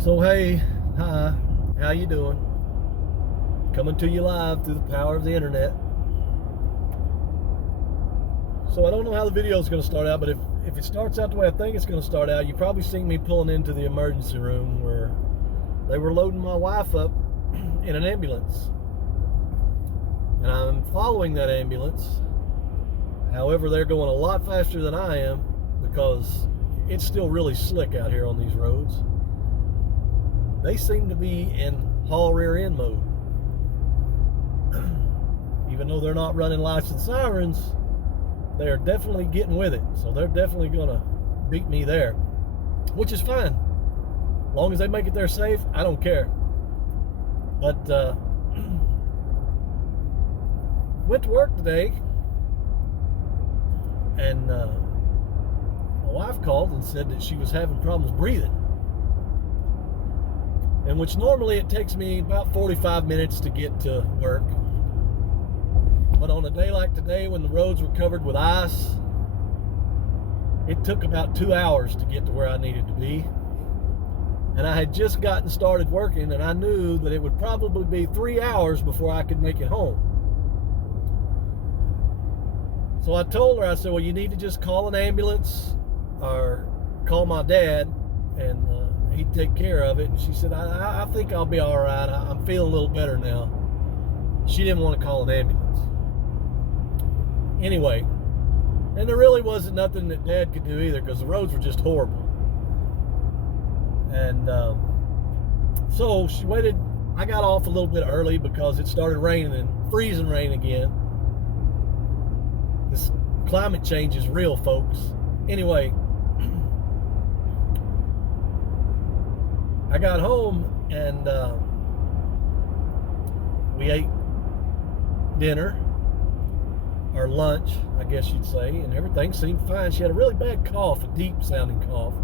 So hey, hi, how you doing? Coming to you live through the power of the internet. So I don't know how the video is going to start out, but if it starts out the way I think it's going to start out, you probably seen me pulling into the emergency room where they were loading my wife up in an ambulance. And I'm following that ambulance. However, they're going a lot faster than I am because it's still really slick out here on these roads. They seem to be in haul rear end mode. Even though they're not running lights and sirens, they are definitely getting with it. So they're definitely gonna beat me there, which is fine. As long as they make it there safe, I don't care. But went to work today, and my wife called and said that she was having problems breathing. And which normally it takes me about 45 minutes to get to work. But on a day like today when the roads were covered with ice, it took about 2 hours to get to where I needed to be. And I had just gotten started working, and I knew that it would probably be 3 hours before I could make it home. So I told her, I said, well, you need to just call an ambulance or call my dad, and he'd take care of it. And she said, I think I'll be all right. I'm feeling a little better now. She didn't want to call an ambulance. Anyway, and there really wasn't nothing that Dad could do either because the roads were just horrible. And so she waited. I got off a little bit early because it started raining, and freezing rain again. This climate change is real, folks. Anyway, I got home and we ate dinner, or lunch, I guess you'd say, and everything seemed fine. She had a really bad cough, a deep sounding cough.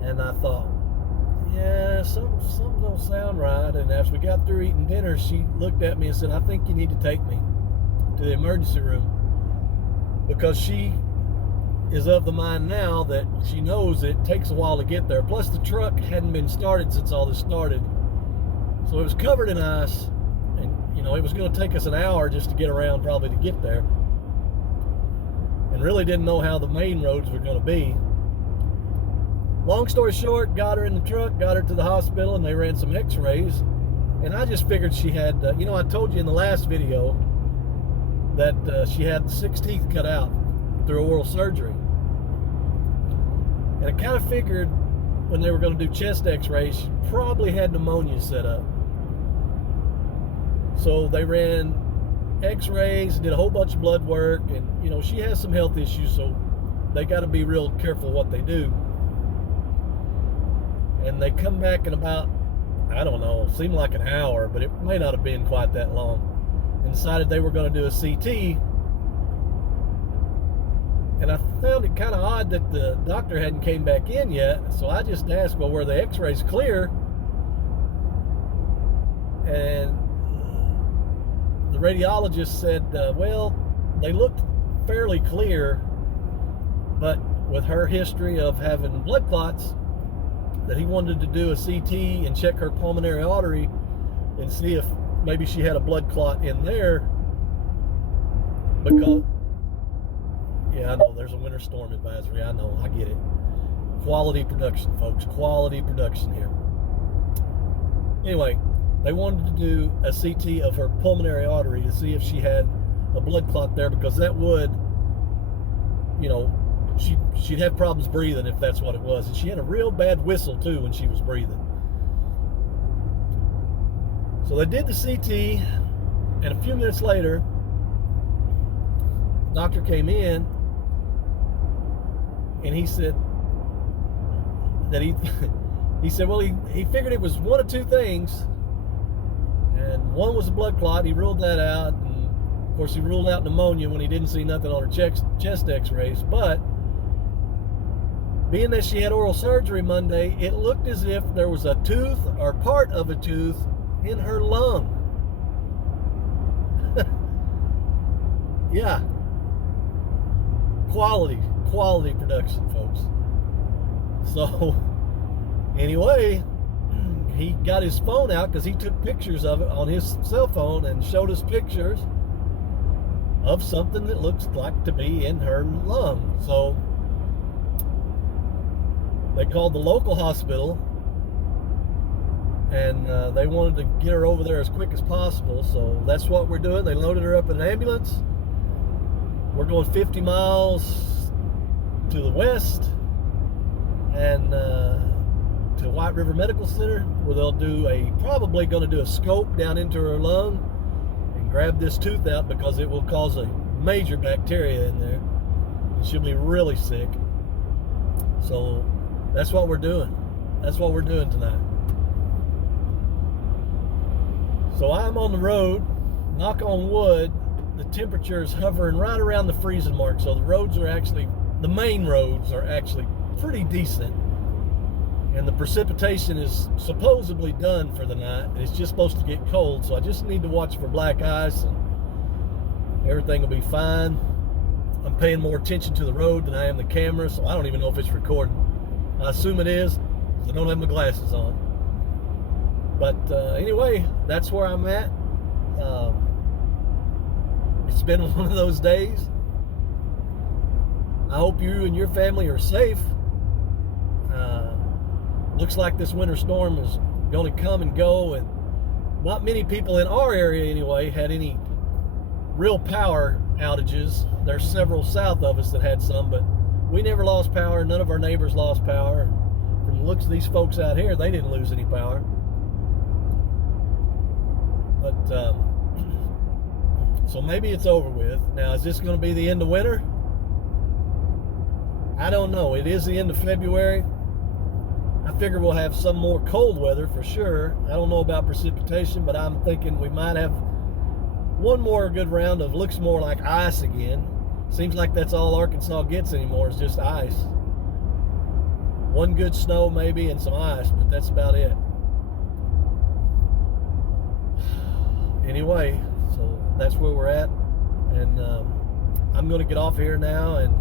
And I thought, yeah, something don't sound right. And as we got through eating dinner, she looked at me and said, I think you need to take me to the emergency room, because she is of the mind now that she knows it takes a while to get there. Plus the truck hadn't been started since all this started. So it was covered in ice, and it was going to take us an hour just to get around, probably, to get there. And really didn't know how the main roads were going to be. Long story short, got her in the truck, got her to the hospital, and they ran some x-rays. And I just figured she had, I told you in the last video that she had 6 teeth cut out through oral surgery. And I kind of figured when they were going to do chest x-rays, she probably had pneumonia set up. So they ran x-rays, did a whole bunch of blood work, and she has some health issues, so they got to be real careful what they do. And they come back in about, I don't know, it seemed like an hour, but it may not have been quite that long, and decided they were going to do a CT. And I found it kind of odd that the doctor hadn't came back in yet. So I just asked, well, were the x-rays clear? And the radiologist said, well, they looked fairly clear, but with her history of having blood clots, that he wanted to do a CT and check her pulmonary artery and see if maybe she had a blood clot in there, because yeah, I know there's a winter storm advisory. I know, I get it. Quality production, folks. Quality production here. Anyway, they wanted to do a CT of her pulmonary artery to see if she had a blood clot there, because that would, she'd have problems breathing if that's what it was. And she had a real bad whistle too when she was breathing. So they did the CT, and a few minutes later, the doctor came in, and he said that he said, well, he figured it was one of two things, and one was a blood clot. He ruled that out, and of course he ruled out pneumonia when he didn't see nothing on her chest x-rays. But being that she had oral surgery Monday, it looked as if there was a tooth or part of a tooth in her lung. Yeah. Quality production, folks. So Anyway, he got his phone out because he took pictures of it on his cell phone and showed us pictures of something that looks like to be in her lung. So they called the local hospital, and they wanted to get her over there as quick as possible. So that's what we're doing. They loaded her up in an ambulance. We're going 50 miles to the west and to White River Medical Center, where they'll probably going to do a scope down into her lung and grab this tooth out, because it will cause a major bacteria in there and she'll be really sick. So that's what we're doing. That's what we're doing tonight. So I'm on the road. Knock on wood, the temperature is hovering right around the freezing mark. So the main roads are actually pretty decent. And the precipitation is supposedly done for the night. It's just supposed to get cold, so I just need to watch for black ice and everything will be fine. I'm paying more attention to the road than I am the camera, so I don't even know if it's recording. I assume it is, because I don't have my glasses on. But anyway, that's where I'm at. It's been one of those days. I hope you and your family are safe. Looks like this winter storm is going to come and go, and not many people in our area anyway had any real power outages. There's several south of us that had some, but we never lost power. None of our neighbors lost power. From the looks of these folks out here, they didn't lose any power. But so maybe it's over with. Now, is this going to be the end of winter? I don't know. It is the end of February. I figure we'll have some more cold weather for sure. I don't know about precipitation, but I'm thinking we might have one more good round of looks more like ice again. Seems like that's all Arkansas gets anymore, is just ice. One good snow maybe and some ice, but that's about it. Anyway, so that's where we're at. And I'm going to get off here now and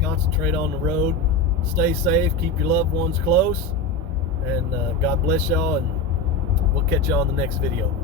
concentrate on the road. Stay safe, keep your loved ones close, and God bless y'all, and we'll catch y'all in the next video.